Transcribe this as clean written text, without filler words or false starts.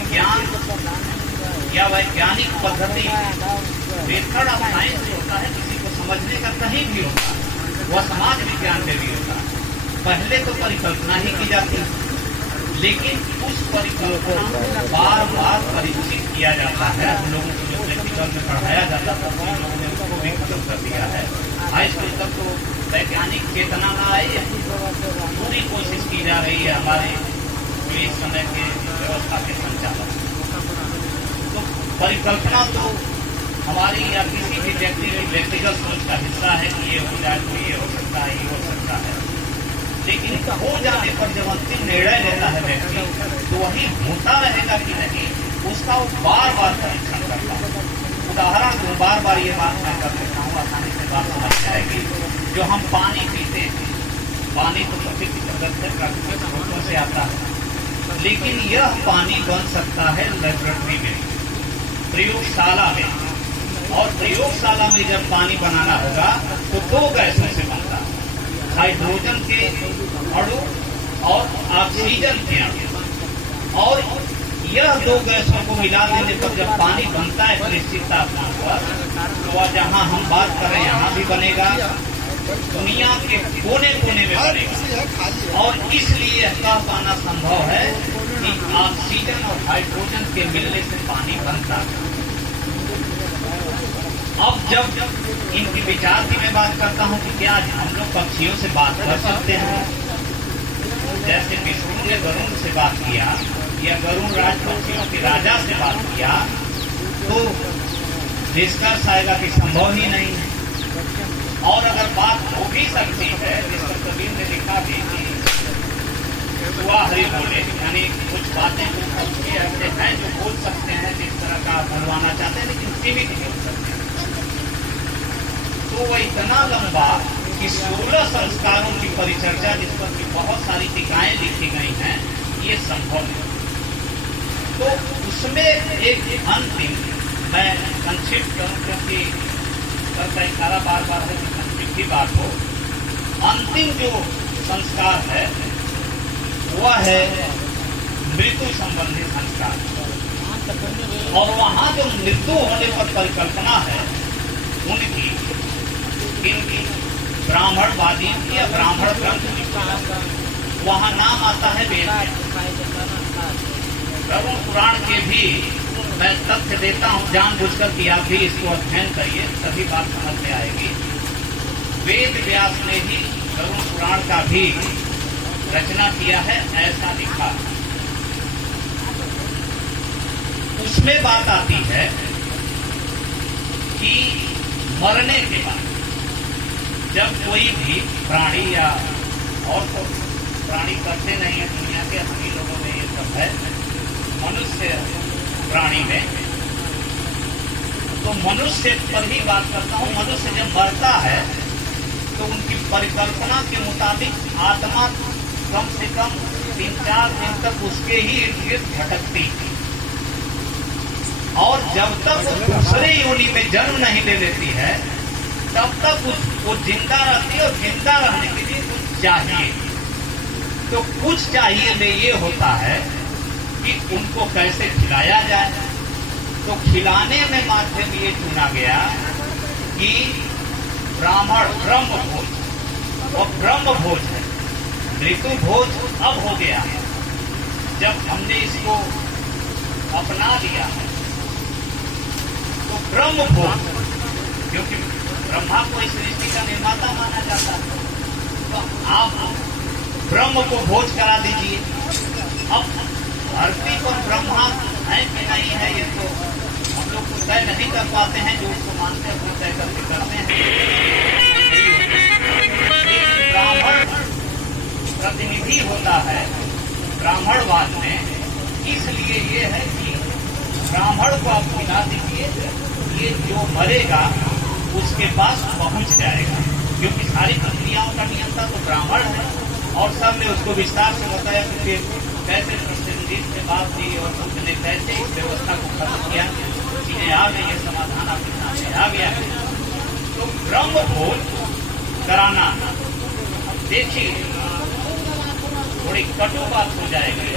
विज्ञान या वैज्ञानिक पद्धति मेथड ऑफ साइंस होता है, किसी को समझने का कहीं भी होता है, वह समाज विज्ञान में भी होता है। पहले तो परिकल्पना ही की जाती है, लेकिन उस परिकल्पना को बार बार परीक्षित किया जाता है। हम लोगों को जो प्रैक्टिकल में पढ़ाया जाता था, हम लोगों ने उसको भी खत्म कर दिया है। हाई स्कूल तक तो वैज्ञानिक चेतना में आई है, पूरी कोशिश की जा रही है हमारे इस समय के व्यवस्था के संचालन। तो परिकल्पना तो हमारी या किसी भी व्यक्ति की व्यक्तिगत सोच का हिस्सा है कि ये हो जाए तो ये हो सकता है, ये हो सकता है, लेकिन हो जाने पर जब अंतिम निर्णय लेता है व्यक्ति, तो वही होता रहेगा कि नहीं, उसका वो बार बार परीक्षण करता है। उदाहरण को बार बार ये बात मैं कर सकता हूँ, आसानी से बात समझ जाएगी। जो हम पानी पीते हैं, पानी तो प्रकृति जगत से प्राकृतिक स्रोतों से आता है, लेकिन यह पानी बन सकता है लेबोरेटरी में, प्रयोगशाला में। और प्रयोगशाला में जब पानी बनाना होगा तो दो गैसों से बनता है, हाइड्रोजन के अणु और ऑक्सीजन के अणु। और यह दो गैसों को मिला देने पर जब पानी बनता है तो निश्चित तापमान पर, तो जहाँ हम बात करें यहाँ भी बनेगा, दुनिया के कोने कोने में बनेगा। और इसलिए कह पाना संभव है कि ऑक्सीजन और हाइड्रोजन के मिलने से पानी बनता है। अब जब इनकी विचार की मैं बात करता हूँ कि क्या हम लोग पक्षियों से बात कर सकते हैं, जैसे विष्णु ने गरुड़ से बात किया या गरुड़ राज पक्षियों के राजा से बात किया, तो निष्कर्ष आएगा कि संभव ही नहीं है। और अगर बात हो भी सकती है, जिस पर कबीर ने लिखा भी कि हुआ हरि बोले, यानी कुछ बातें कुछ पक्षी ऐसे हैं जो बोल सकते हैं जिस तरह का बनवाना चाहते हैं, लेकिन सीमित नहीं हो सकते। तो वह इतना लंबा कि 16 संस्कारों की परिचर्चा, जिस पर की बहुत सारी टीकाएं लिखी गई हैं, ये संभव है। तो उसमें एक अंतिम, मैं संक्षिप्त करूं क्योंकि का इशारा बार बार है कि संक्षिप्त की बात हो, अंतिम जो संस्कार है वह है मृत्यु संबंधी संस्कार। और वहां जो मृत्यु होने पर परिकल्पना है उनकी, इनकी ब्राह्मणवादियों की या ब्राह्मण ग्रंथ की, वहां नाम आता है वेद। गरुड़ पुराण के भी मैं तथ्य देता हूं जानबूझकर कि आप भी इसको अध्ययन करिए, तभी बात समझ में आएगी। वेद व्यास ने ही गरुड़ पुराण का भी रचना किया है, ऐसा लिखा। उसमें बात आती है कि मरने के बाद जब कोई भी प्राणी या और तो प्राणी करते नहीं है दुनिया के, हम ही लोगों में ये सब है, मनुष्य प्राणी में, तो मनुष्य पर ही बात करता हूं। मनुष्य जब मरता है तो उनकी परिकल्पना के मुताबिक आत्मा कम से कम 3-4 दिन तक उसके ही इर्द गिर्द भटकती है, और जब तक वो दूसरे योनि में जन्म नहीं ले लेती है तब तक वो जिंदा रहती है। और जिंदा रहने के लिए कुछ चाहिए, तो कुछ चाहिए में ये होता है कि उनको कैसे खिलाया जाए। तो खिलाने में माध्यम ये चुना गया कि ब्राह्मण ब्रह्म भोज, और ब्रह्म भोज है, मृत्यु भोज अब हो गया है जब हमने इसको अपना लिया है। तो ब्रह्म भोज, क्योंकि ब्रह्मा को इस सृष्टि का निर्माता माना जाता है, तो आप ब्रह्म को भोज करा दीजिए। अब धरती पर ब्रह्मा है कि नहीं है ये तो हम लोग को तय नहीं कर पाते हैं, जो उसको मानते हैं वो तय करके करते हैं। लेकिन ब्राह्मण प्रतिनिधि होता है ब्राह्मणवाद में, इसलिए ये है कि ब्राह्मण को आप खिला दीजिए, ये जो मरेगा उसके पास पहुंच जाएगा, क्योंकि सारी प्रक्रियाओं का नियंता तो ब्राह्मण है। और सब ने उसको विस्तार से बताया कि फिर कैसे प्रतिनिधि से बात की और सबने कैसे इस व्यवस्था को खत्म किया, चीजें आ गई, ये समाधान आपके सामने आ गया है। तो ब्रह्म भोज कराना, देखिए थोड़ी कटु बात हो जाएगी,